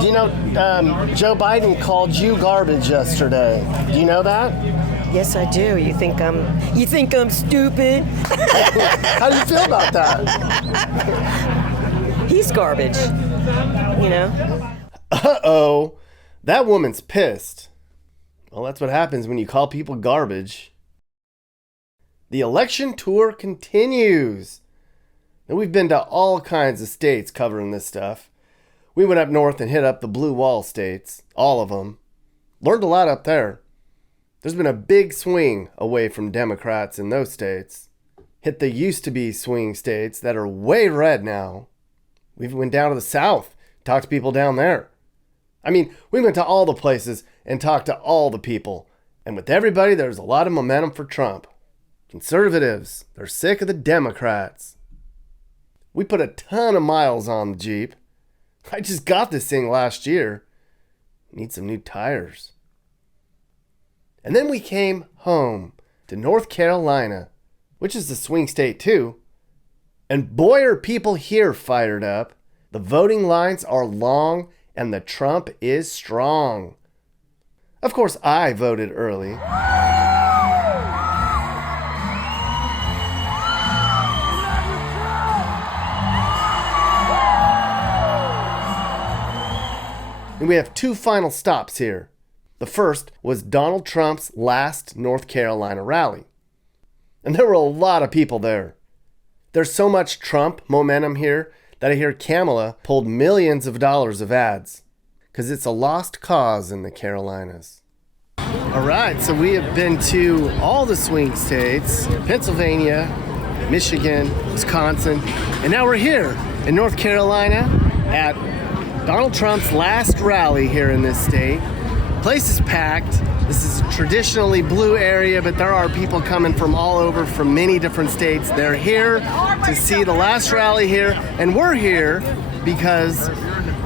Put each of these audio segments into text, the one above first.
Do you know Joe Biden called you garbage yesterday? Do you know that? Yes, I do. You think I'm stupid? How do you feel about that? He's garbage. You know? Uh-oh. That woman's pissed. Well, that's what happens when you call people garbage. The election tour continues. Now, we've been to all kinds of states covering this stuff. We went up north and hit up the blue wall states, all of them. Learned a lot up there. There's been a big swing away from Democrats in those states. Hit the used-to-be swing states that are way red now. We went down to the south, talked to people down there. I mean, we went to all the places and talked to all the people. And with everybody, there's a lot of momentum for Trump. Conservatives, they're sick of the Democrats. We put a ton of miles on the Jeep. I just got this thing last year. Need some new tires. And then we came home to North Carolina, which is the swing state too. And boy, are people here fired up. The voting lines are long and the Trump is strong. Of course, I voted early. And we have two final stops here. The first was Donald Trump's last North Carolina rally. And there were a lot of people there. There's so much Trump momentum here that I hear Kamala pulled millions of dollars of ads. Because it's a lost cause in the Carolinas. All right, so we have been to all the swing states, Pennsylvania, Michigan, Wisconsin, and now we're here in North Carolina at Donald Trump's last rally here in this state. Place is packed. This is a traditionally blue area, but there are people coming from all over from many different states. They're here to see the last rally here, and we're here because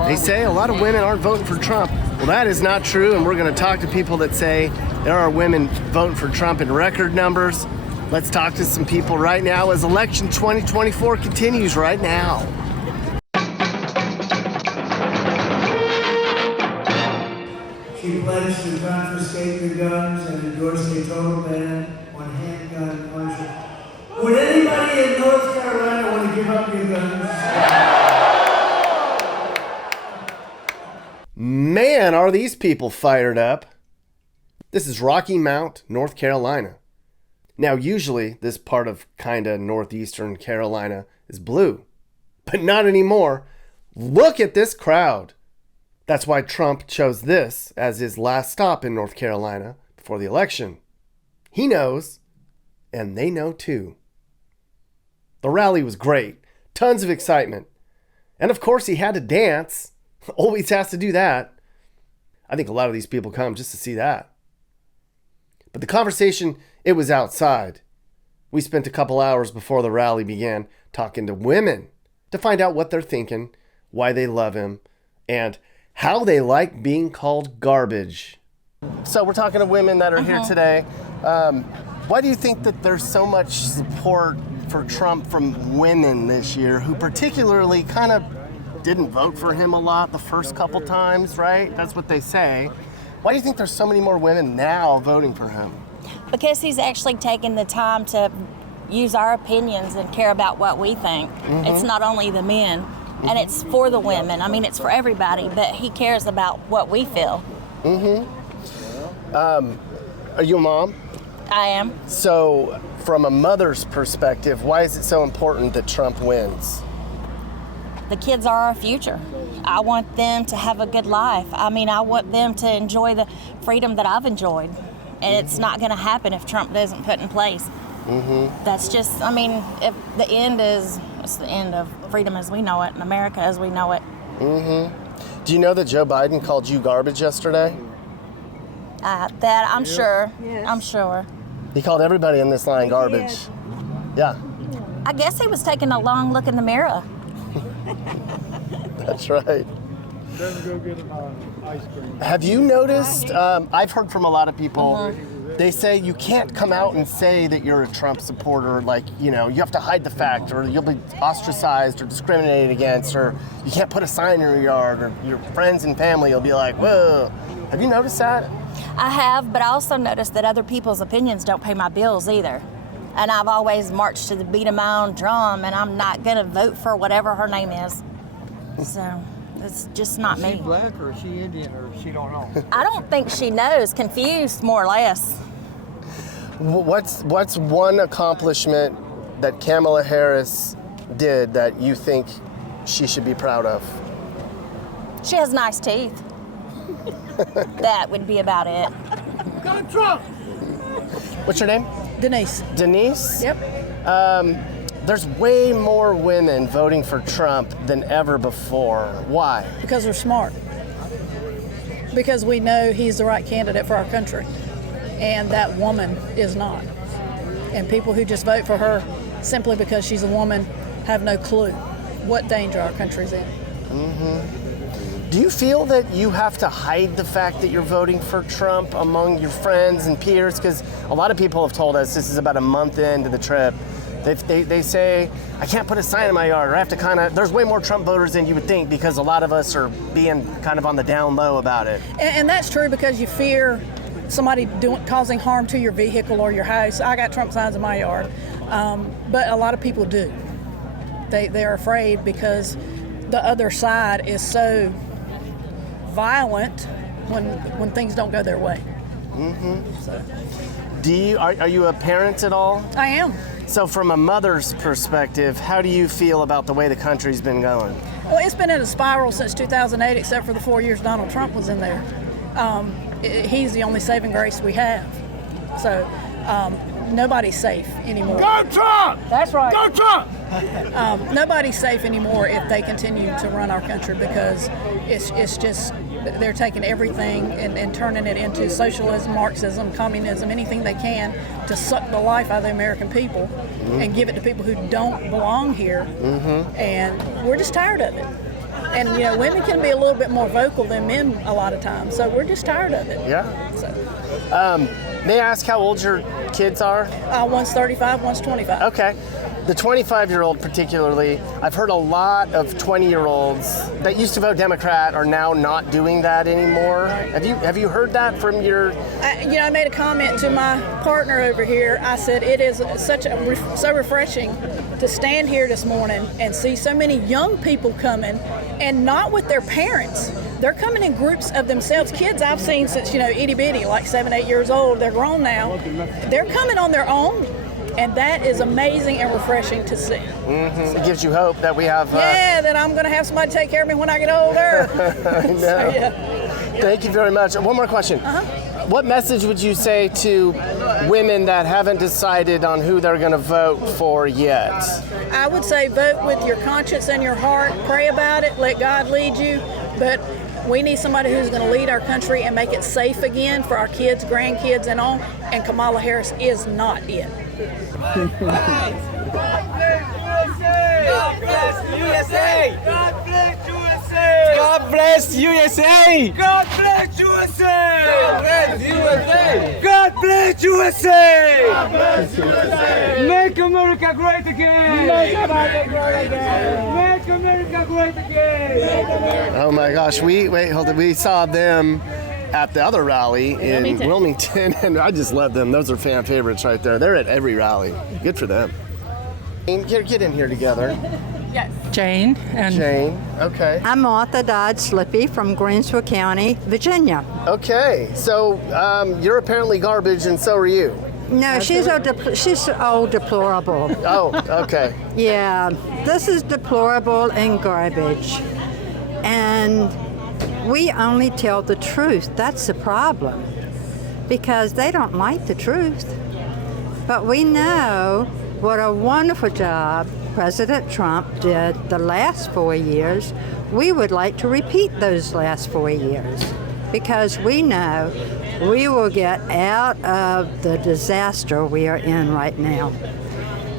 they say a lot of women aren't voting for Trump. Well, that is not true, and we're going to talk to people that say there are women voting for Trump in record numbers. Let's talk to some people right now as election 2024 continues right now. She pledged to confiscate your guns and endorse a total ban on handgun ownership. Would anybody in North Carolina want to give up your guns? Man, are these people fired up. This is Rocky Mount, North Carolina. Now, usually this part of kinda northeastern Carolina is blue, but not anymore. Look at this crowd. That's why Trump chose this as his last stop in North Carolina before the election. He knows, and they know too. The rally was great. Tons of excitement. And of course, he had to dance. Always has to do that. I think a lot of these people come just to see that. But the conversation, it was outside. We spent a couple hours before the rally began talking to women to find out what they're thinking, why they love him, and how they like being called garbage. So we're talking to women that are here today. Why do you think that there's so much support for Trump from women this year who particularly kind of didn't vote for him a lot the first couple times, right? That's what they say. Why do you think there's so many more women now voting for him? Because he's actually taken the time to use our opinions and care about what we think. It's not only the men. And it's for the women. I mean, it's for everybody, but he cares about what we feel. Are you a mom? I am. So, from a mother's perspective, why is it so important that Trump wins? The kids are our future. I want them to have a good life. I mean, I want them to enjoy the freedom that I've enjoyed. And it's not going to happen if Trump doesn't put in place. That's just, I mean, if the end is, it's the end of freedom as we know it and America as we know it. Do you know that Joe Biden called you garbage yesterday? That I'm sure. Yes. I'm sure. He called everybody in this line garbage. Yeah. I guess he was taking a long look in the mirror. That's right. Then go get him ice cream. Have you noticed, I've heard from a lot of people they say you can't come out and say that you're a Trump supporter, like, you have to hide the fact, or you'll be ostracized or discriminated against, or you can't put a sign in your yard, or your friends and family will be like, whoa. Have you noticed that? I have, but I also noticed that other people's opinions don't pay my bills either. And I've always marched to the beat of my own drum, and I'm not going to vote for whatever her name is. So it's just not Is me. she black or is she Indian or she don't know? I don't think she knows. Confused, more or less. What's one accomplishment that Kamala Harris did that you think she should be proud of? She has nice teeth. That would be about it. Go Trump! What's your name? Denise. Denise? Yep. There's way more women voting for Trump than ever before. Why? Because we're smart. Because we know he's the right candidate for our country. And that woman is not. And people who just vote for her simply because she's a woman have no clue what danger our country's in. Do you feel that you have to hide the fact that you're voting for Trump among your friends and peers? Because a lot of people have told us, this is about a month into the trip, they say, I can't put a sign in my yard, or I have to there's way more Trump voters than you would think, because a lot of us are being kind of on the down low about it. And that's true because you fear somebody causing harm to your vehicle or your house. I got Trump signs in my yard, but a lot of people do. They're afraid because the other side is so violent when things don't go their way. So. Are you a parent at all? I am. So from a mother's perspective, how do you feel about the way the country's been going? Well, it's been in a spiral since 2008, except for the 4 years Donald Trump was in there. He's the only saving grace we have. So nobody's safe anymore. Go Trump! That's right. Go Trump! Nobody's safe anymore if they continue to run our country, because it's just, they're taking everything and turning it into socialism, Marxism, communism, anything they can to suck the life out of the American people and give it to people who don't belong here. And we're just tired of it. And women can be a little bit more vocal than men a lot of times, so we're just tired of it. Yeah. So, may I ask how old your kids are? one's 35, one's 25. Okay. The 25-year-old particularly, I've heard a lot of 20-year-olds that used to vote Democrat are now not doing that anymore. Have you heard that from your... I made a comment to my partner over here. I said it is so refreshing to stand here this morning and see so many young people coming, and not with their parents. They're coming in groups of themselves. Kids I've seen since, itty bitty, like 7, 8 years old. They're grown now. They're coming on their own. And that is amazing and refreshing to see. It gives you hope that we have... that I'm going to have somebody take care of me when I get older. So, yeah. Thank you very much. One more question. What message would you say to women that haven't decided on who they're going to vote for yet? I would say vote with your conscience and your heart. Pray about it. Let God lead you. But we need somebody who's going to lead our country and make it safe again for our kids, grandkids, and all. And Kamala Harris is not it. God bless USA! God bless USA! God bless USA! God bless USA! God bless USA! God bless USA! Make America great again! Make America great again! Make America great again! Oh my gosh, we saw them at the other rally in Wilmington, and I just love them. Those are fan favorites right there. They're at every rally. Good for them. Get in here together. Yes. Jane. Jane, okay. I'm Martha Dodd Slippy from Greensville County, Virginia. Okay, so you're apparently garbage, and so are you. No, she's old deplorable. Oh, okay. Yeah, this is deplorable and garbage. And we only tell the truth. That's the problem. Because they don't like the truth. But we know what a wonderful job President Trump did the last 4 years. We would like to repeat those last 4 years. Because we know we will get out of the disaster we are in right now.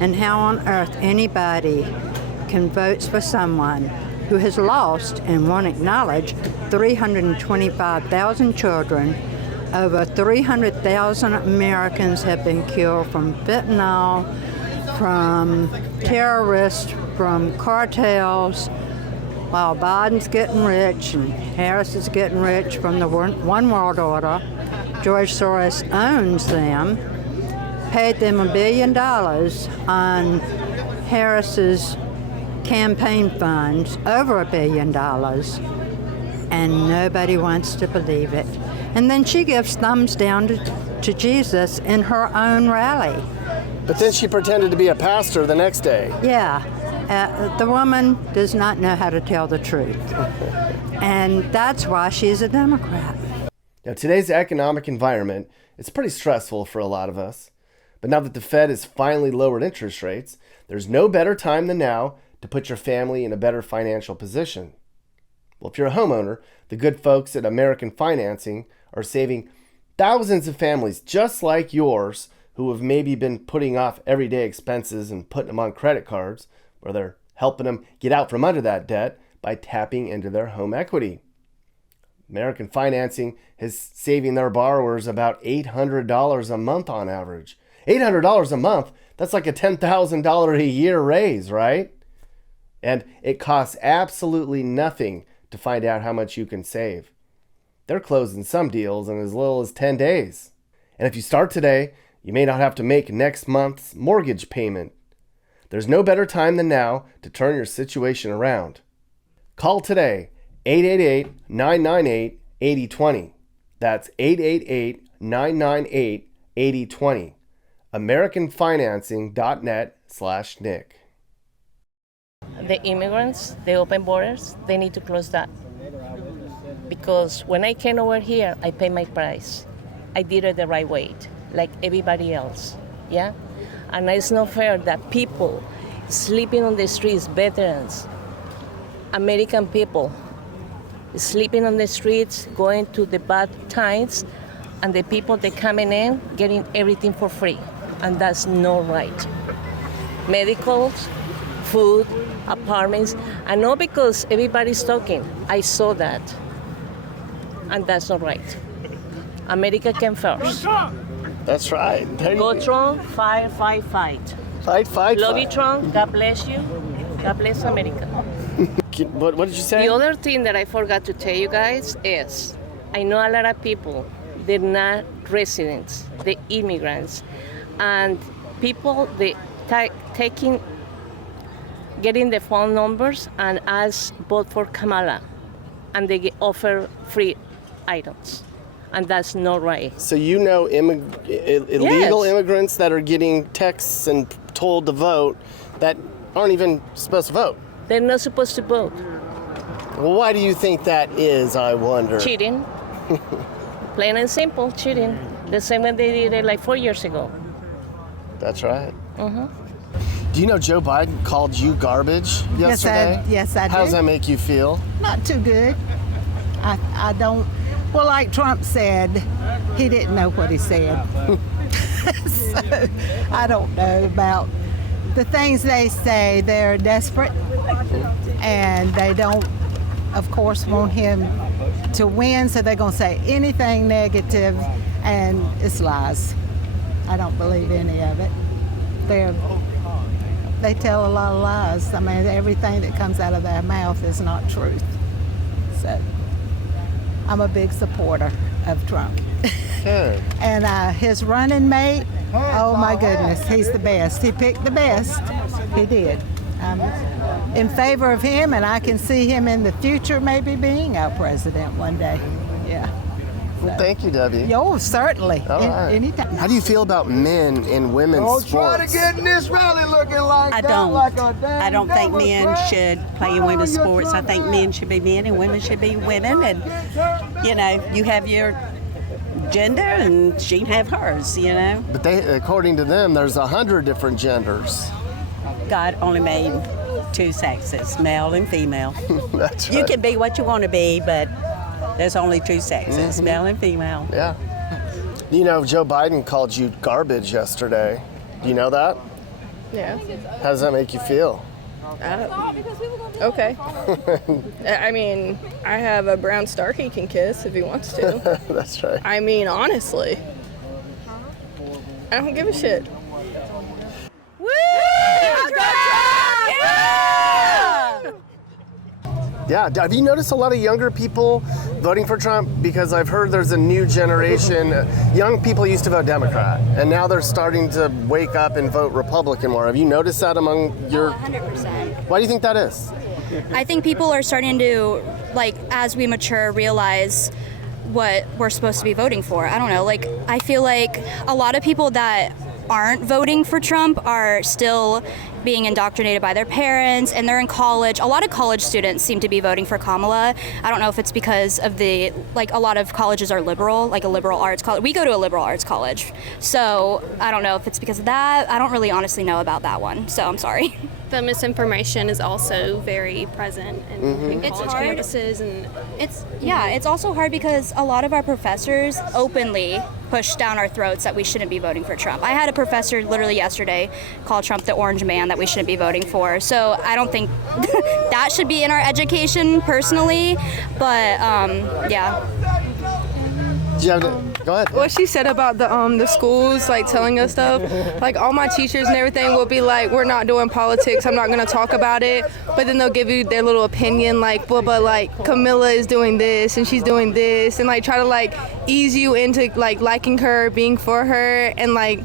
And how on earth anybody can vote for someone who has lost and won't acknowledge 325,000 children over 300,000 Americans have been killed from fentanyl, from terrorists, from cartels, while Biden's getting rich and Harris is getting rich from the One World Order. George Soros owns them, paid them $1 billion on Harris's campaign funds, over $1 billion, and nobody wants to believe it. And then she gives thumbs down to Jesus in her own rally. But then she pretended to be a pastor the next day. Yeah, the woman does not know how to tell the truth. And that's why she's a Democrat. Now, today's economic environment is pretty stressful for a lot of us. But now that the Fed has finally lowered interest rates, there's no better time than now to put your family in a better financial position. Well, if you're a homeowner, the good folks at American Financing are saving thousands of families just like yours who have maybe been putting off everyday expenses and putting them on credit cards, where they're helping them get out from under that debt by tapping into their home equity. American Financing is saving their borrowers about $800 a month on average. $800 a month, that's like a $10,000 a year raise, right? And it costs absolutely nothing to find out how much you can save. They're closing some deals in as little as 10 days. And if you start today, you may not have to make next month's mortgage payment. There's no better time than now to turn your situation around. Call today, 888-998-8020. That's 888-998-8020. AmericanFinancing.net/Nick. The immigrants, the open borders, they need to close that. Because when I came over here, I paid my price. I did it the right way, like everybody else, yeah? And it's not fair that people sleeping on the streets, veterans, American people, sleeping on the streets, going to the bad times, and the people that coming in, getting everything for free. And that's not right. Medicals, food, apartments, and not because everybody's talking. I saw that. And that's not right. America came first. That's right. Go Trump, fight. Fight. Love you, Trump. God bless you. God bless America. What did you say? The other thing that I forgot to tell you guys is, I know a lot of people, they're not residents, they're immigrants, and people they getting the phone numbers and ask vote for Kamala, and they get offer free items, and that's not right. So you know illegal immigrants that are getting texts and told to vote that aren't even supposed to vote? They're not supposed to vote. Well, why do you think that is, I wonder? Cheating. Plain and simple, cheating. The same way they did it like 4 years ago. That's right. Mm-hmm. Do you know Joe Biden called you garbage yesterday? Yes, I do. How does that make you feel? Not too good. I don't. Well, like Trump said, he didn't know what he said. So I don't know about the things they say. They're desperate, and they don't, of course, want him to win, so they're going to say anything negative, and it's lies. I don't believe any of it. They tell a lot of lies. I mean, everything that comes out of their mouth is not truth. So I'm a big supporter of Trump. Good. And his running mate, oh my goodness, he's the best. He picked the best. He did. I'm in favor of him, and I can see him in the future maybe being our president one day. Yeah. Well, thank you, Debbie. Oh, certainly. All right. Anytime. How do you feel about men in women's Don't sports? try to get in this rally looking like I that, don't. like a damn I don't think devil men crap. should play in women's sports. I think men should be men and women should be women. And, you know, you have your gender and she can have hers, you know. But according to them, there's 100 different genders. God only made two sexes, male and female. That's right. You can be what you want to be, but there's only two sexes, male and female. Yeah. You know, Joe Biden called you garbage yesterday. Do you know that? Yeah. How does that make you feel? Okay. I mean, I have a brown star he can kiss if he wants to. That's right. I mean, honestly, I don't give a shit. Woo! Yeah, have you noticed a lot of younger people voting for Trump? Because I've heard there's a new generation. Young people used to vote Democrat, and now they're starting to wake up and vote Republican more. Have you noticed that among your... 100%. Why do you think that is? I think people are starting to, like, as we mature, realize what we're supposed to be voting for. I don't know, like, I feel like a lot of people that aren't voting for Trump are still being indoctrinated by their parents, and they're in college. A lot of college students seem to be voting for Kamala. I don't know if it's because of the, like, a lot of colleges are liberal, like a liberal arts college. We go to a liberal arts college, so I don't know if it's because of that. I don't really honestly know about that one, so I'm sorry. The misinformation is also very present in college campuses, and it's also hard because a lot of our professors openly push down our throats that we shouldn't be voting for Trump. I had a professor literally yesterday call Trump the orange man that we shouldn't be voting for. So I don't think that should be in our education personally, but yeah. Go ahead. What she said about the schools, like, telling us stuff, like, all my teachers and everything will be like, we're not doing politics, I'm not going to talk about it, but then they'll give you their little opinion, like, well, but, like, Camilla is doing this, and she's doing this, and, like, try to, like, ease you into, like, liking her, being for her, and, like,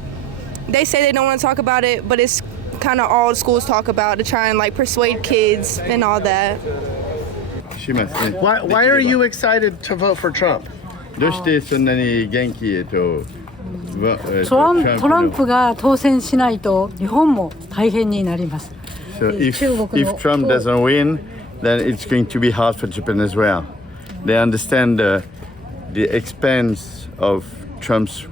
they say they don't want to talk about it, but it's kind of all schools talk about to try and, like, persuade kids and all that. Why are you excited to vote for Trump? どうしてそんなに元気トランプが当選しないと日本も大変になります。 So if Trump doesn't win, then it's going to be hard for Japan as well. They understand the expense of Trump's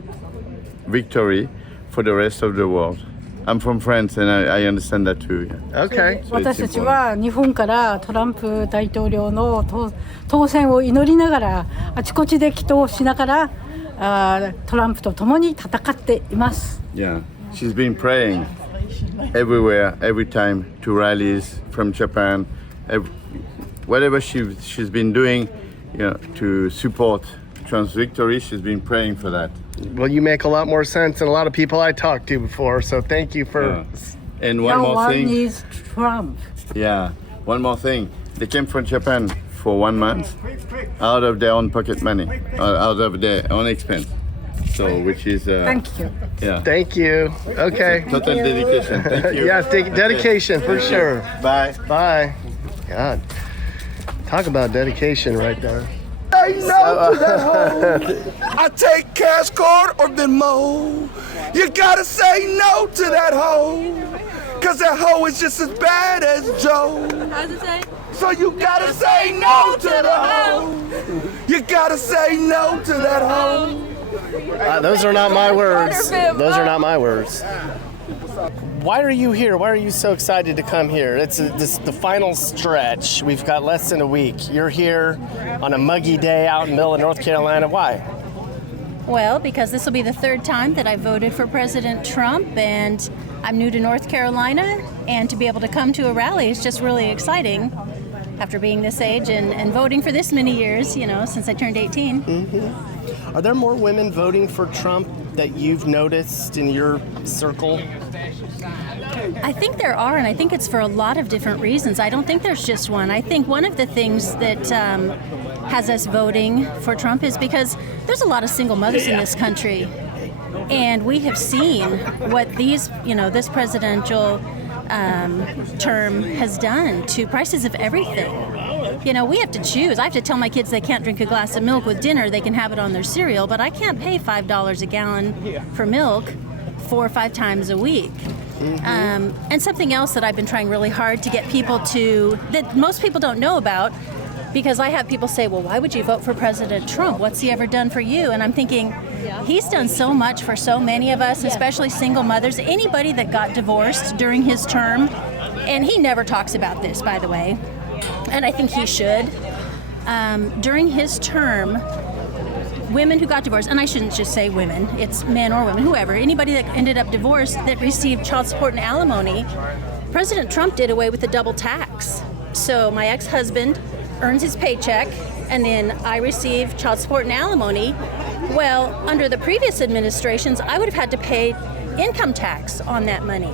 victory for the rest of the world. I'm from France and I understand that too. Okay. 私たちは日本からトランプ大統領の当選を祈りながらあちこちで祈祷しながらトランプと共に戦っています。Yeah, she's been praying everywhere, every time to rallies from Japan, whatever she's been doing, to support Trump's victory. She's been praying for that. Well, you make a lot more sense than a lot of people I talked to before, so thank you for... And one more thing. Is Trump. Yeah, one more thing. They came from Japan for 1 month out of their own pocket money, out of their own expense. So, which is... Thank you. Yeah. Thank you. Okay. Total dedication. Thank you. Yeah, dedication for sure. Bye. Bye. God. Talk about dedication right there. Say no to that hoe. I take cash card or Venmo. You gotta say no to that hoe. Cause that hoe is just as bad as Joe. How's it say? So you gotta say no to the hoe. You gotta say no to that hoe. Those are not my words. Those are not my words. Why are you here? Why are you so excited to come here? It's the final stretch. We've got less than a week. You're here on a muggy day out in the middle of North Carolina. Why? Well, because this will be the third time that I voted for President Trump, and I'm new to North Carolina, and to be able to come to a rally is just really exciting after being this age and voting for this many years, since I turned 18. Mm-hmm. Are there more women voting for Trump that you've noticed in your circle? I think there are, and I think it's for a lot of different reasons. I don't think there's just one. I think one of the things that has us voting for Trump is because there's a lot of single mothers in this country, and we have seen what this presidential term has done to prices of everything. We have to choose. I have to tell my kids they can't drink a glass of milk with dinner. They can have it on their cereal, but I can't pay $5 a gallon for milk 4 or 5 times a week. Mm-hmm. And something else that I've been trying really hard to get people to, that most people don't know about, because I have people say, well, why would you vote for President Trump? What's he ever done for you? And I'm thinking, he's done so much for so many of us, especially single mothers, anybody that got divorced during his term. And he never talks about this, by the way. And I think he should. During his term, women who got divorced, and I shouldn't just say women, it's men or women, whoever, anybody that ended up divorced that received child support and alimony President Trump did away with the double tax. So my ex-husband earns his paycheck, and then I receive child support and alimony. Well, under the previous administrations, I would have had to pay income tax on that money.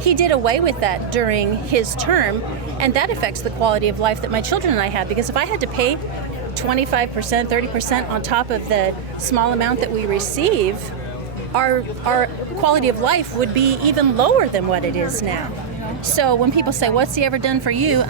He did away with that during his term, and that affects the quality of life that my children and I have, because if I had to pay 25%, 30% on top of the small amount that we receive, our quality of life would be even lower than what it is now. So when people say, what's he ever done for you?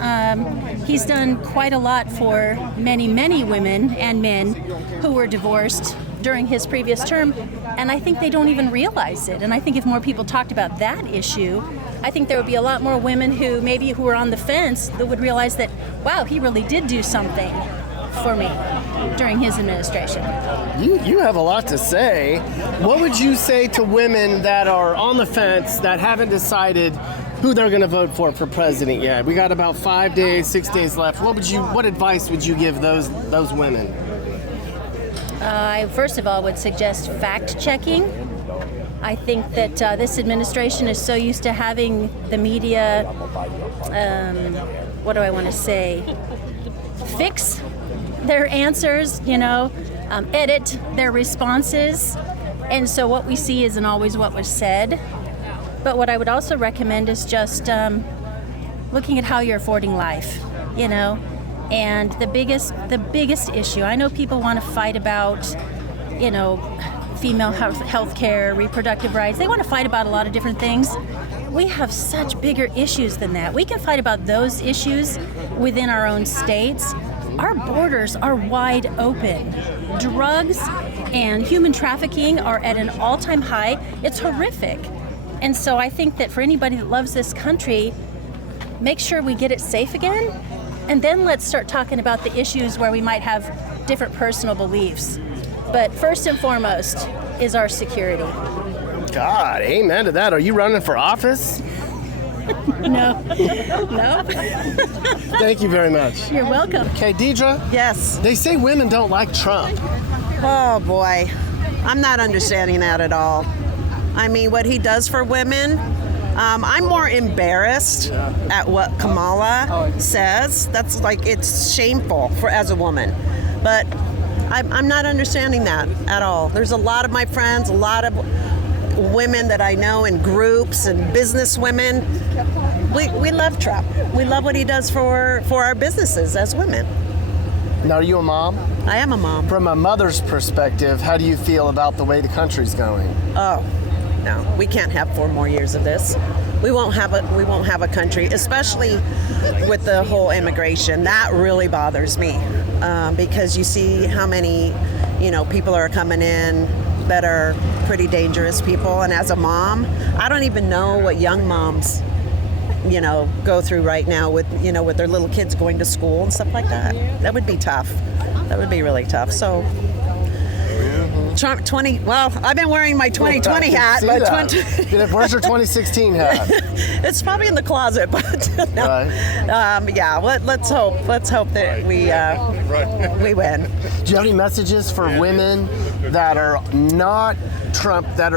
He's done quite a lot for many, many women and men who were divorced during his previous term, and I think they don't even realize it. And I think if more people talked about that issue, I think there would be a lot more women who were on the fence that would realize that, wow, he really did do something for me during his administration. You have a lot to say. What would you say to women that are on the fence, that haven't decided who they're going to vote for president yet? We got about 5 days, 6 days left. What advice would you give those women? I first of all would suggest fact-checking. I think that this administration is so used to having the media, fix their answers, edit their responses. And so what we see isn't always what was said. But what I would also recommend is just looking at how you're affording life, And the biggest issue, I know people want to fight about, female health care, reproductive rights. They want to fight about a lot of different things. We have such bigger issues than that. We can fight about those issues within our own states. Our borders are wide open. Drugs and human trafficking are at an all-time high. It's horrific. And so I think that for anybody that loves this country, make sure we get it safe again, and then let's start talking about the issues where we might have different personal beliefs. But first and foremost is our security. God, amen to that. Are you running for office? No. Thank you very much. You're welcome. Okay, Deidre? Yes. They say women don't like Trump. Oh, boy. I'm not understanding that at all. I mean, what he does for women, I'm more embarrassed at what Kamala says. That's it's shameful as a woman. But I'm not understanding that at all. There's a lot of my friends, a lot of women that I know in groups and business women. We love Trump. We love what he does for our businesses as women. Now, are you a mom? I am a mom. From a mother's perspective, how do you feel about the way the country's going? Oh, no, we can't have 4 more years of this. We won't have a country, especially with the whole immigration. That really bothers me because you see how many, people are coming in that are pretty dangerous people. And as a mom, I don't even know what young moms, go through right now with their little kids going to school and stuff like that. That would be tough. That would be really tough. So. Trump 20. Well, I've been wearing my 2020 hat, but where's your 2016 hat? It's probably in the closet, but no. Right. Yeah. Let's hope that we win. Do you have any messages for women that are not Trump, that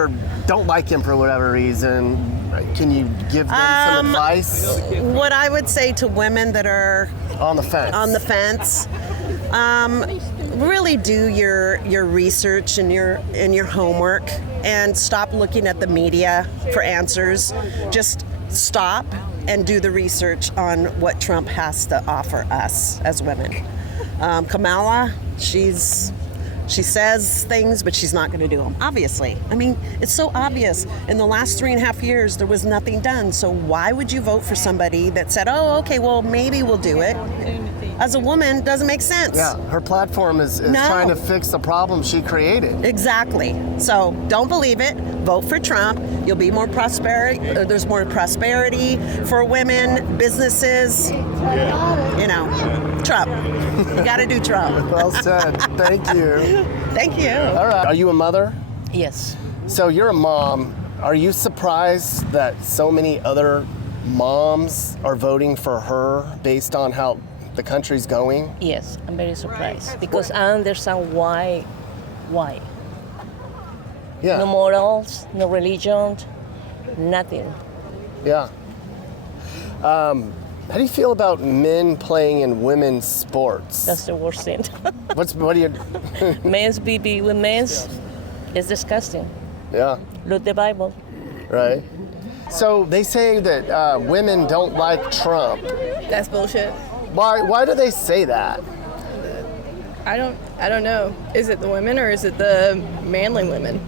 don't like him for whatever reason? Can you give them some advice? What I would say to women that are on the fence. Really do your research and your homework, and stop looking at the media for answers. Just stop and do the research on what Trump has to offer us as women. Kamala, she says things, but she's not going to do them, obviously. I mean, it's so obvious. In the last 3.5 years, there was nothing done. So why would you vote for somebody that said, oh, okay, well, maybe we'll do it? As a woman, doesn't make sense. Yeah, her platform is trying to fix the problem she created. Exactly. So don't believe it. Vote for Trump. You'll be more prosperity. There's more prosperity for women, businesses. Trump. You got to do Trump. Well said. Thank you. Thank you. All right. Are you a mother? Yes. So you're a mom. Are you surprised that so many other moms are voting for her based on how the country's going? Yes, I'm very surprised because I understand why. Yeah. No morals, no religion, nothing. Yeah. How do you feel about men playing in women's sports? That's the worst thing. What do you? Men's BB with men's is disgusting. Yeah. Look the Bible. Right. So they say that women don't like Trump. That's bullshit. Why do they say that? I don't know. Is it the women or is it the manly women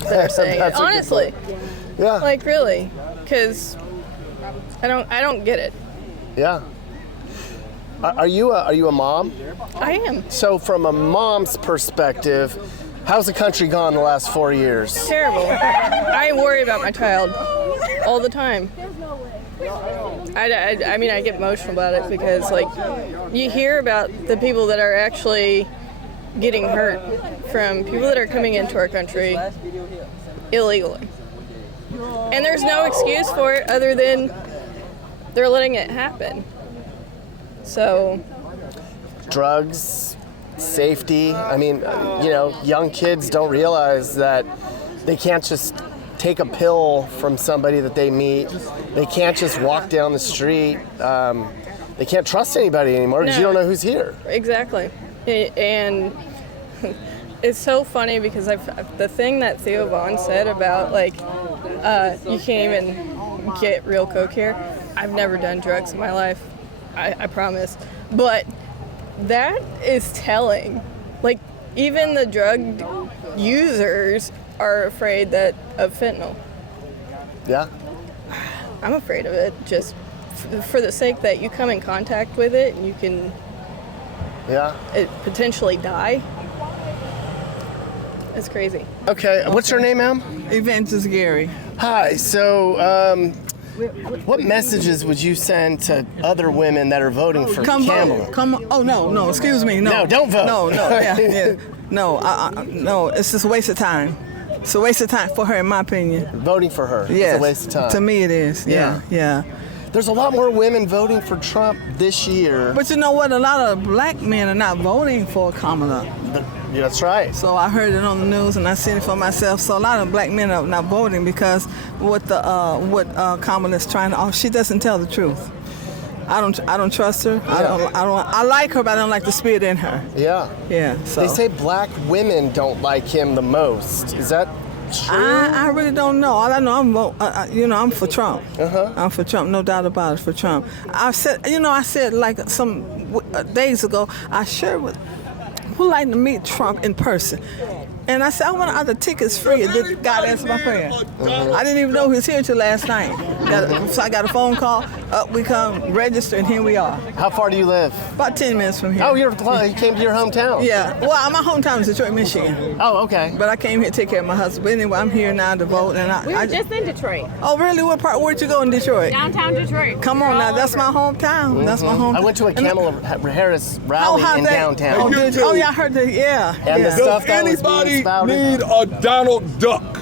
that are saying it? That's a good Honestly. point. Yeah. Like really, because I don't get it. Yeah. Are you a mom? I am. So from a mom's perspective, how's the country gone the last 4 years? Terrible. I worry about my child all the time. I mean, I get emotional about it because, like, you hear about the people that are actually getting hurt from people that are coming into our country illegally. And there's no excuse for it other than they're letting it happen. So, drugs, safety. I mean, young kids don't realize that they can't just take a pill from somebody that they meet. They can't just walk down the street. They can't trust anybody anymore because you don't know who's here. Exactly. And it's so funny because the thing that Theo Vaughn said about, like, you can't even get real coke here. I've never done drugs in my life. I promise. But that is telling. Like, even the drug users are afraid of fentanyl. Yeah. I'm afraid of it just for the sake that you come in contact with it and you can potentially die. It's crazy. Okay, what's your name, ma'am? Evangelist Gary. Hi, so what messages would you send to other women that are voting for Kamala? No, excuse me. No, don't vote. No, yeah. No, it's just a waste of time. It's a waste of time for her, in my opinion. Voting for her is a waste of time. To me it is, yeah. There's a lot more women voting for Trump this year. But you know what? A lot of black men are not voting for Kamala. Yeah, that's right. So I heard it on the news and I seen it for myself. So a lot of black men are not voting because what Kamala is trying to. She doesn't tell the truth. I don't trust her. Yeah. I like her, but I don't like the spirit in her. Yeah. Yeah. So they say black women don't like him the most. Is that true? I really don't know. All I know, I'm for Trump. I'm for Trump, no doubt about it. For Trump. I said like some days ago. I shared with who like to meet Trump in person. And I said, I want other tickets free. And this guy answered my prayer. I didn't even know he was here till last night. So I got a phone call. Up we come, register, and here we are. How far do you live? About 10 minutes from here. Oh, you came to your hometown? Yeah. Well, my hometown is Detroit, Michigan. Oh, okay. But I came here to take care of my husband. But anyway, I'm here now to vote. And we were just in Detroit. Oh, really? What part? Where'd you go in Detroit? Downtown Detroit. Come on now. That's my hometown. That's my hometown. I went to a Kamala Harris rally in downtown. Oh, did you? Oh, yeah, I heard that. Yeah. And the stuff that was being spouted. Need a Donald Duck?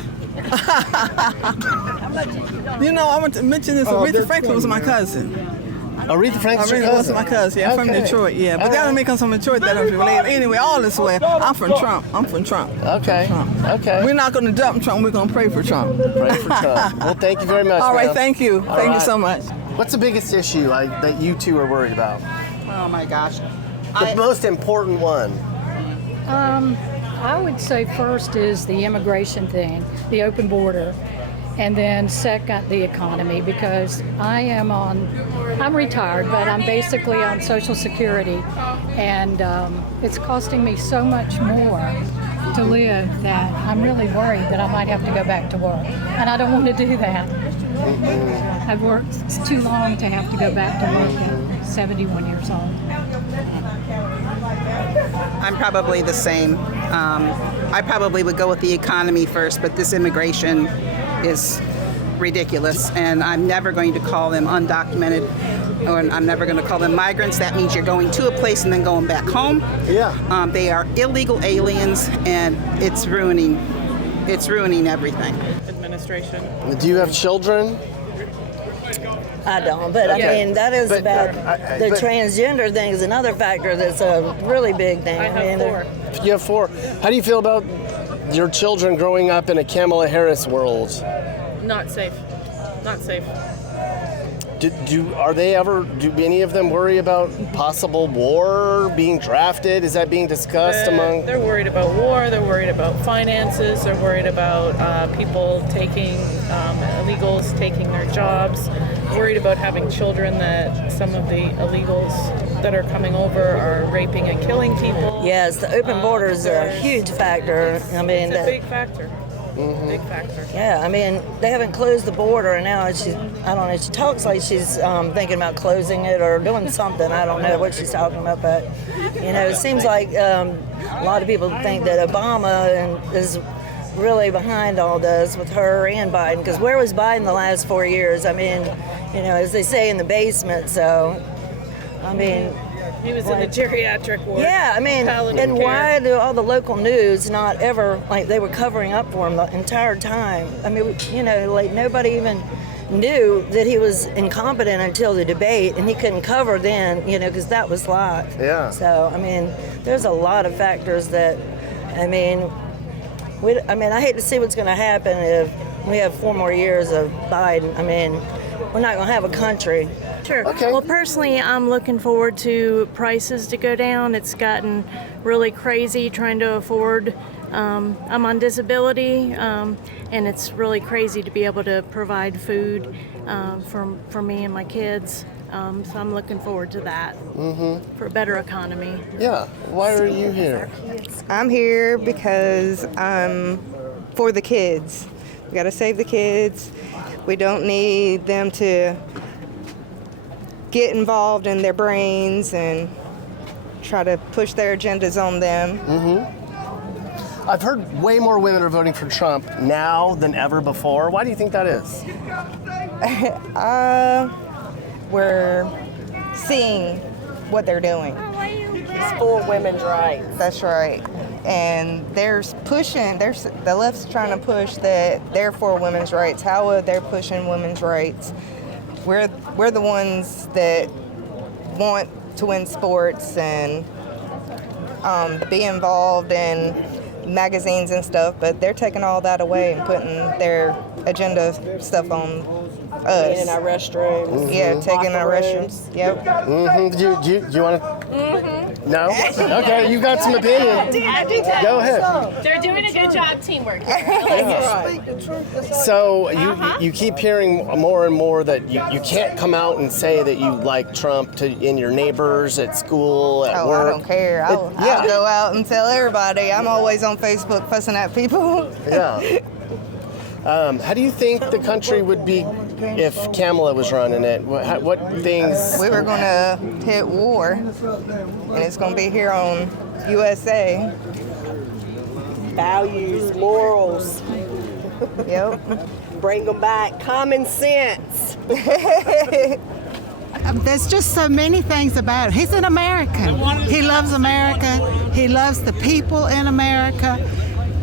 I want to mention this. Aretha Franklin was my cousin. Aretha Franklin's your cousin? Was my cousin. Yeah, I'm from Detroit. Yeah, but that don't make us from Detroit. That don't relate. Anyway, all this way, I'm from Trump. Okay. Okay. We're not going to dump Trump. We're going to pray for Trump. Pray for Trump. Well, thank you very much. All right. ma'am. Thank you. Thank you so much. What's the biggest issue that you two are worried about? Oh my gosh. The most important one. I would say first is the immigration thing, the open border, and then second, the economy, because I'm retired, but I'm basically on Social Security, and it's costing me so much more to live that I'm really worried that I might have to go back to work, and I don't want to do that. I've worked too long to have to go back to work at 71 years old. I'm probably the same. I probably would go with the economy first, but this immigration is ridiculous, and I'm never going to call them undocumented, or I'm never going to call them migrants. That means you're going to a place and then going back home. Yeah. They are illegal aliens, and it's ruining everything. Administration. Do you have children? I don't, but I mean, that is about the transgender thing is another factor that's a really big thing. I have 4. You have 4. How do you feel about your children growing up in a Kamala Harris world? Not safe. Not safe. Do any of them worry about possible war, being drafted? Is that being discussed among? They're worried about war. They're worried about finances. They're worried about people taking illegals taking their jobs. Worried about having children, that some of the illegals that are coming over are raping and killing people. Yes, the open border is a huge factor. I mean, it's a big factor. Big factor. Yeah, I mean, they haven't closed the border, and now she talks like she's thinking about closing it or doing something. I don't know what she's talking about, but, it seems like a lot of people think that Obama is really behind all this with her and Biden, because where was Biden the last 4 years? I mean, as they say, in the basement, so, I mean... He was in the geriatric ward. Yeah, I mean, and why do all the local news not ever, they were covering up for him the entire time? I mean, nobody even knew that he was incompetent until the debate, and he couldn't cover then, because that was live. Yeah. So, I mean, there's a lot of factors that, I hate to see what's going to happen if we have 4 more years of Biden. I mean, we're not going to have a country. Sure. Okay. Well, personally, I'm looking forward to prices to go down. It's gotten really crazy trying to afford. I'm on disability, and it's really crazy to be able to provide food for me and my kids. So I'm looking forward to that for a better economy. Yeah. Why are you here? I'm here because for the kids. We got to save the kids. We don't need them to get involved in their brains and try to push their agendas on them. I've heard way more women are voting for Trump now than ever before. Why do you think that is? We're seeing what they're doing. It's for women's rights. That's right. And they're pushing, the left's trying to push that they're for women's rights. How are they pushing women's rights? We're the ones that want to win sports and be involved in magazines and stuff, but they're taking all that away and putting their agenda stuff on us. In our restrooms. Yeah, taking our restrooms. Yep. Do you want to? No? Okay, you got some opinion. Go ahead. They're doing a good job teamwork. So you keep hearing more and more that you can't come out and say that you like Trump in your neighbors, at school, at work. I don't care. I'll go out and tell everybody. I'm always on Facebook fussing at people. Yeah. How do you think the country would be if Kamala was running it? What things? We were going to hit war, and it's going to be here on USA. Values, morals. Yep. Bring them back. Common sense. There's just so many things about it. He's an American. He loves America. He loves the people in America.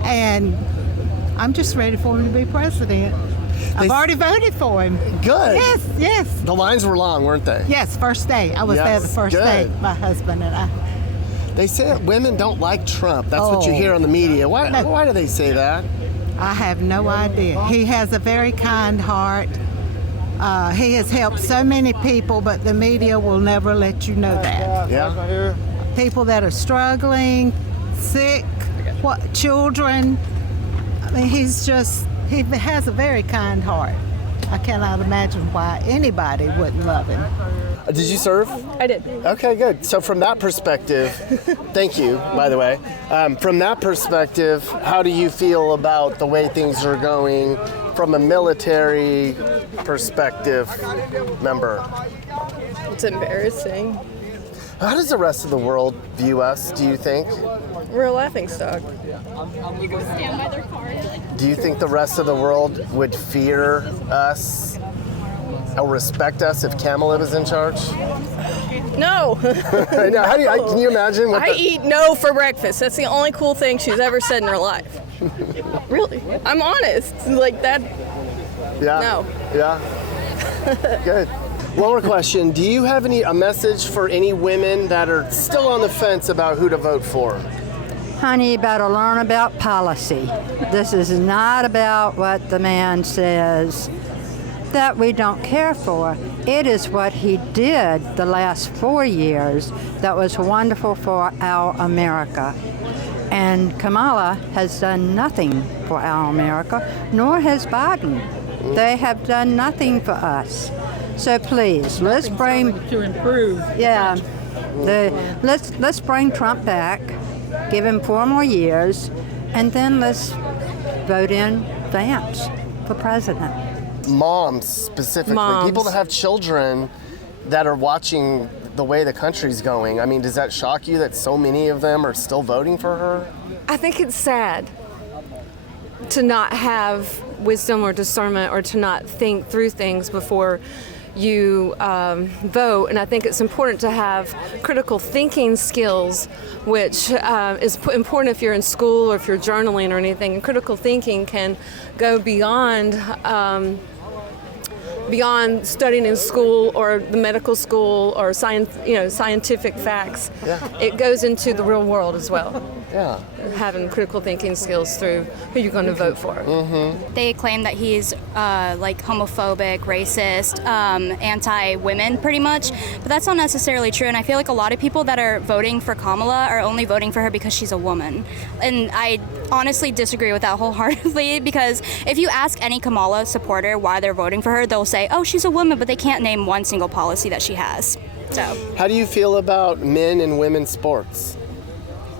And I'm just ready for him to be president. I've already voted for him. Good. Yes. The lines were long, weren't they? Yes, first day. I was there the first day, my husband and I. They say that women don't like Trump. That's what you hear on the media. Why do they say that? I have no idea. He has a very kind heart. He has helped so many people, but the media will never let you know that. Yeah. People that are struggling, sick, children. I mean, he has a very kind heart. I cannot imagine why anybody wouldn't love him. Did you serve? I did. Okay, good. So from that perspective, thank you, by the way. From that perspective, how do you feel about the way things are going from a military perspective member? It's embarrassing. How does the rest of the world view us, do you think? We're a laughingstock. Do you think the rest of the world would fear us or respect us if Kamala was in charge? No. Now, can you imagine? I eat no for breakfast. That's the only cool thing she's ever said in her life. Really. I'm honest. Like that. Yeah. No. Yeah. Good. One more question. Do you have a message for any women that are still on the fence about who to vote for? Honey, you better learn about policy. This is not about what the man says that we don't care for. It is what he did the last 4 years that was wonderful for our America. And Kamala has done nothing for our America, nor has Biden. They have done nothing for us. So please, let's bring to improve. Yeah, let's bring Trump back, give him 4 more years, and then let's vote in Vance for president. Moms specifically, people that have children that are watching the way the country's going. I mean, does that shock you that so many of them are still voting for her? I think it's sad to not have wisdom or discernment or to not think through things before you vote. And I think it's important to have critical thinking skills, which is important if you're in school or if you're journaling or anything. And critical thinking can go beyond studying in school or the medical school or scientific facts. Yeah. It goes into the real world as well. Yeah. Having critical thinking skills through who you're going to vote for. Mm-hmm. They claim that he's like homophobic, racist, anti-women pretty much, but that's not necessarily true. And I feel like a lot of people that are voting for Kamala are only voting for her because she's a woman. And I honestly disagree with that wholeheartedly, because if you ask any Kamala supporter why they're voting for her, they'll say, oh, she's a woman, but they can't name one single policy that she has. So, how do you feel about men and women's sports?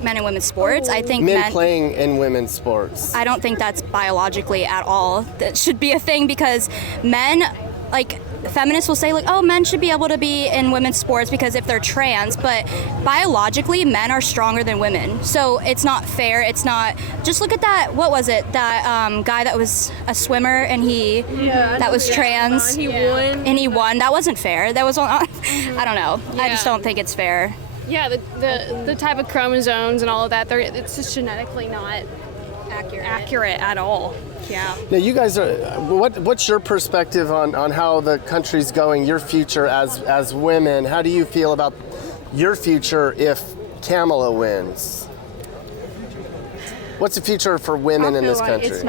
Men and women's sports, I think men playing in women's sports. I don't think that's biologically at all that should be a thing, because men, like, feminists will say, like, oh, men should be able to be in women's sports because if they're trans, but biologically men are stronger than women, so it's not fair. It's not, just look at that, what was it, that guy that was a swimmer and that was trans, and he won. That wasn't fair. That was I don't know. I just don't think it's fair. Yeah, the type of chromosomes and all of that, it's just genetically not accurate at all. Yeah. Now, you guys are. What's your perspective on how the country's going? Your future as women. How do you feel about your future if Kamala wins? What's the future for women in this country? It's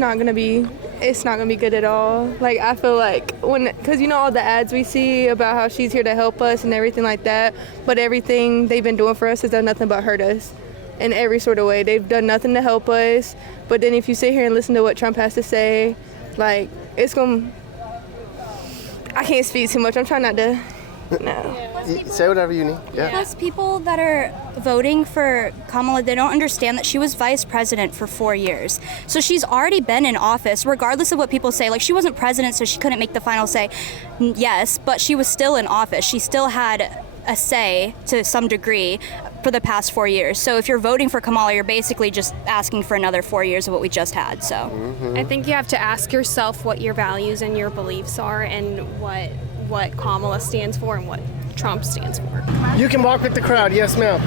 not gonna be good at all. Like, I feel like because all the ads we see about how she's here to help us and everything like that, but everything they've been doing for us has done nothing but hurt us in every sort of way. They've done nothing to help us. But then if you sit here and listen to what Trump has to say, like, I can't speak too much. I'm trying not to. No. Say whatever you need. Yeah. Plus, people that are voting for Kamala, they don't understand that she was vice president for 4 years. So she's already been in office, regardless of what people say. Like, she wasn't president, so she couldn't make the final say. Yes, but she was still in office. She still had a say to some degree for the past 4 years. So if you're voting for Kamala, you're basically just asking for another 4 years of what we just had. So I think you have to ask yourself what your values and your beliefs are, and what Kamala stands for and what Trump stands for. You can walk with the crowd. Yes, ma'am.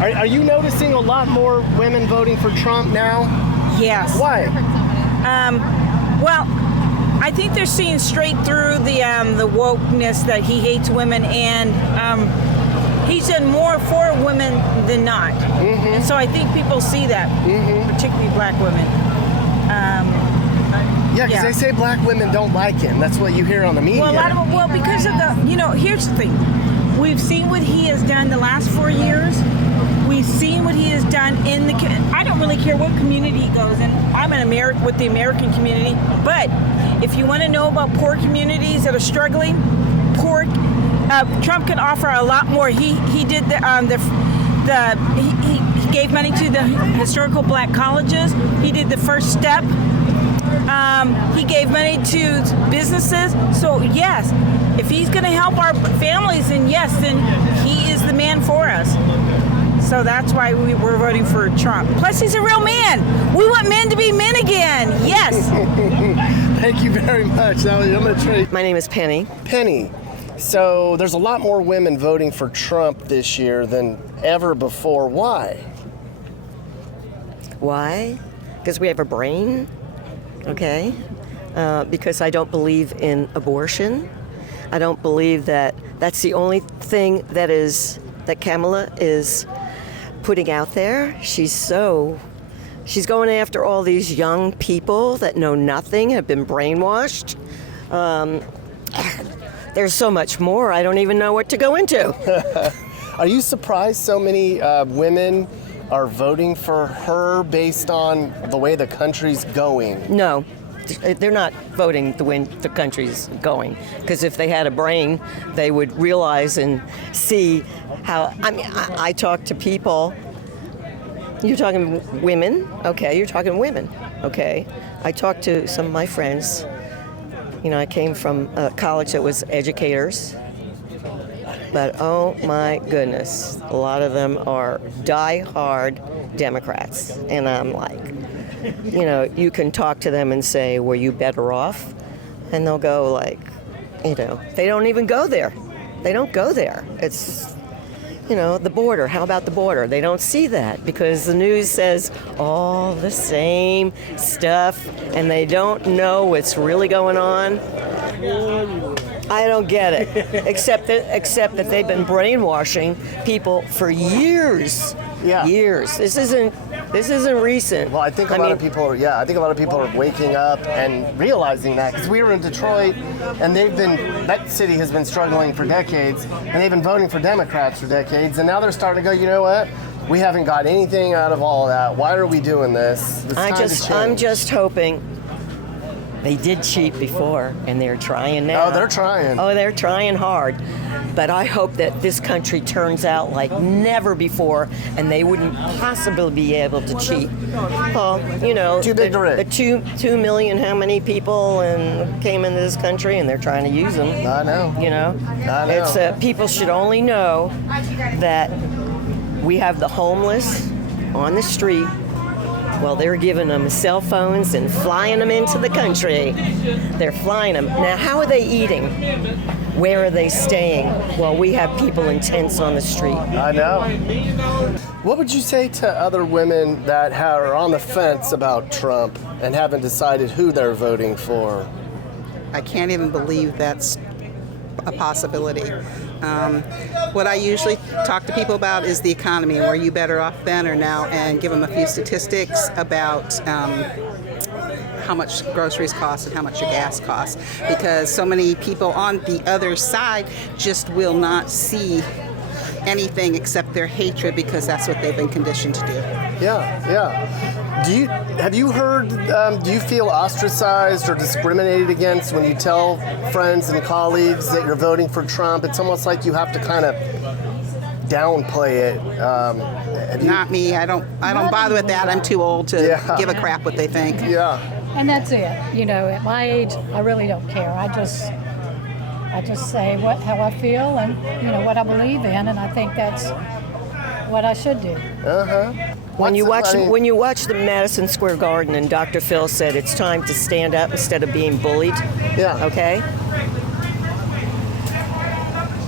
Are you noticing a lot more women voting for Trump now? Yes. Why? Well, I think they're seeing straight through the wokeness that he hates women, and he's done more for women than not. Mm-hmm. And so I think people see that, particularly black women. Yeah, because they say black women don't like him. That's what you hear on the media. Well, because of here's the thing. We've seen what he has done the last 4 years. We've seen what he has done I don't really care what community he goes in. I'm with the American community. But if you want to know about poor communities that are struggling, Trump can offer a lot more. He did he gave money to the historical black colleges. He did the first step. He gave money to businesses. So yes, if he's going to help our families, then he is the man for us. So that's why we're voting for Trump. Plus, he's a real man. We want men to be men again. Yes. Thank you very much. My name is Penny. Penny. So there's a lot more women voting for Trump this year than ever before. Why? Why? Because we have a brain. Okay. Because I don't believe in abortion. I don't believe that that's the only thing that Kamala is putting out there. She's going after all these young people that know nothing, have been brainwashed. there's so much more. I don't even know what to go into. Are you surprised so many women are voting for her based on the way the country's going? No, they're not voting the way the country's going. Because if they had a brain, they would realize and see how. I mean, I talk to people. You're talking women? Okay, you're talking women. Okay. I talked to some of my friends. You know, I came from a college that was educators. But oh my goodness, a lot of them are die-hard Democrats. And I'm like, you know, you can talk to them and say, were you better off? And they'll go like, you know, they don't even go there. They don't go there. It's, you know, the border. How about the border? They don't see that because the news says all the same stuff and they don't know what's really going on. I don't get it, except that they've been brainwashing people for years. Yeah. Years. This isn't recent. Well, I think a lot of people are waking up and realizing that because we were in Detroit and that city has been struggling for decades and they've been voting for Democrats for decades and now they're starting to go, you know what? We haven't got anything out of all of that. Why are we doing this? I'm just hoping. They did cheat before, and they're trying now. Oh, they're trying. Oh, they're trying hard. But I hope that this country turns out like never before, and they wouldn't possibly be able to cheat. Well, you know, too big to rig. The 2 million, how many people came into this country, and they're trying to use them. I know. You know, I know. It's people should only know that we have the homeless on the street. Well, they're giving them cell phones and flying them into the country. They're flying them. Now, how are they eating? Where are they staying? Well, we have people in tents on the street. I know. What would you say to other women that are on the fence about Trump and haven't decided who they're voting for? I can't even believe that's a possibility. What I usually talk to people about is the economy. Were you better off then or now? And give them a few statistics about how much groceries cost and how much your gas costs. Because so many people on the other side just will not see anything except their hatred because that's what they've been conditioned to do. Yeah. Have you heard, do you feel ostracized or discriminated against when you tell friends and colleagues that you're voting for Trump? It's almost like you have to kind of downplay it. Not me. I don't bother with that. I'm too old to give a crap what they think. Yeah. And that's it. You know, at my age, I really don't care. I just say how I feel and, you know, what I believe in, and I think that's what I should do. Uh-huh. When you watch the Madison Square Garden and Dr. Phil said it's time to stand up instead of being bullied. Yeah. Okay?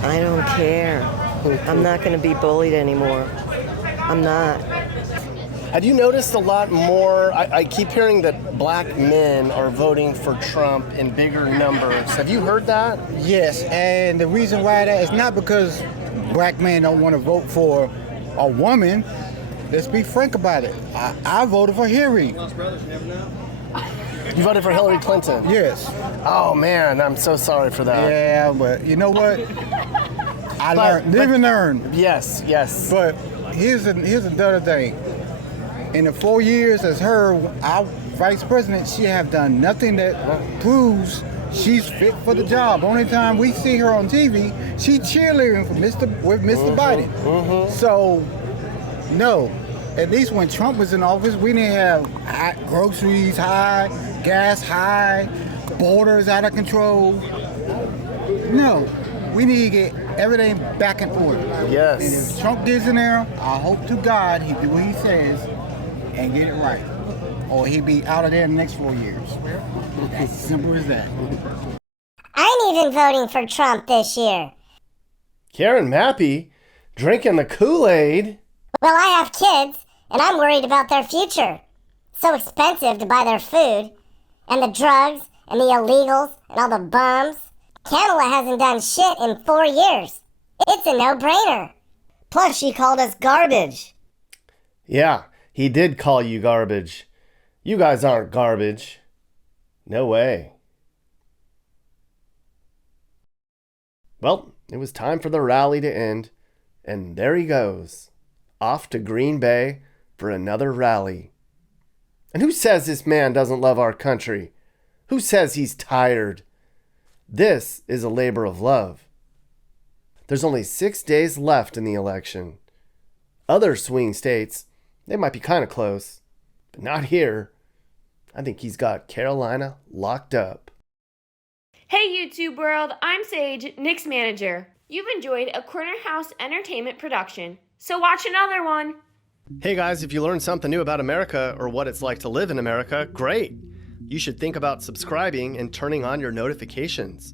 I don't care. I'm not going to be bullied anymore. I'm not. Have you noticed a lot more? I keep hearing that black men are voting for Trump in bigger numbers. Have you heard that? Yes, and the reason why that is not because black men don't want to vote for a woman. Let's be frank about it. I voted for Hillary. You voted for Hillary Clinton? Yes. Oh man, I'm so sorry for that. Yeah, but you know what? I learned, live and learn. Yes. But here's another thing. In the 4 years as our vice president, she have done nothing that proves she's fit for the job. Only time we see her on TV, she cheerleading with Mr. Biden. Mm-hmm. So, no. At least when Trump was in office, we didn't have groceries high, gas high, borders out of control. No. We need to get everything back in order. Yes. And if Trump gets in there, I hope to God he do what he says and get it right. Or he'll be out of there in the next 4 years. As simple as that. I ain't even voting for Trump this year. Karen Mappy, drinking the Kool-Aid. Well, I have kids, and I'm worried about their future. So expensive to buy their food, and the drugs, and the illegals, and all the bums. Kamala hasn't done shit in 4 years. It's a no-brainer. Plus, she called us garbage. Yeah, he did call you garbage. You guys aren't garbage. No way. Well, it was time for the rally to end, and there he goes, off to Green Bay for another rally. And who says this man doesn't love our country? Who says he's tired? This is a labor of love. There's only 6 days left in the election. Other swing states, they might be kind of close, but not here. I think he's got Carolina locked up. Hey YouTube world, I'm Sage, Nick's manager. You've enjoyed a Corner House Entertainment production, so watch another one. Hey guys, if you learned something new about America or what it's like to live in America, great. You should think about subscribing and turning on your notifications.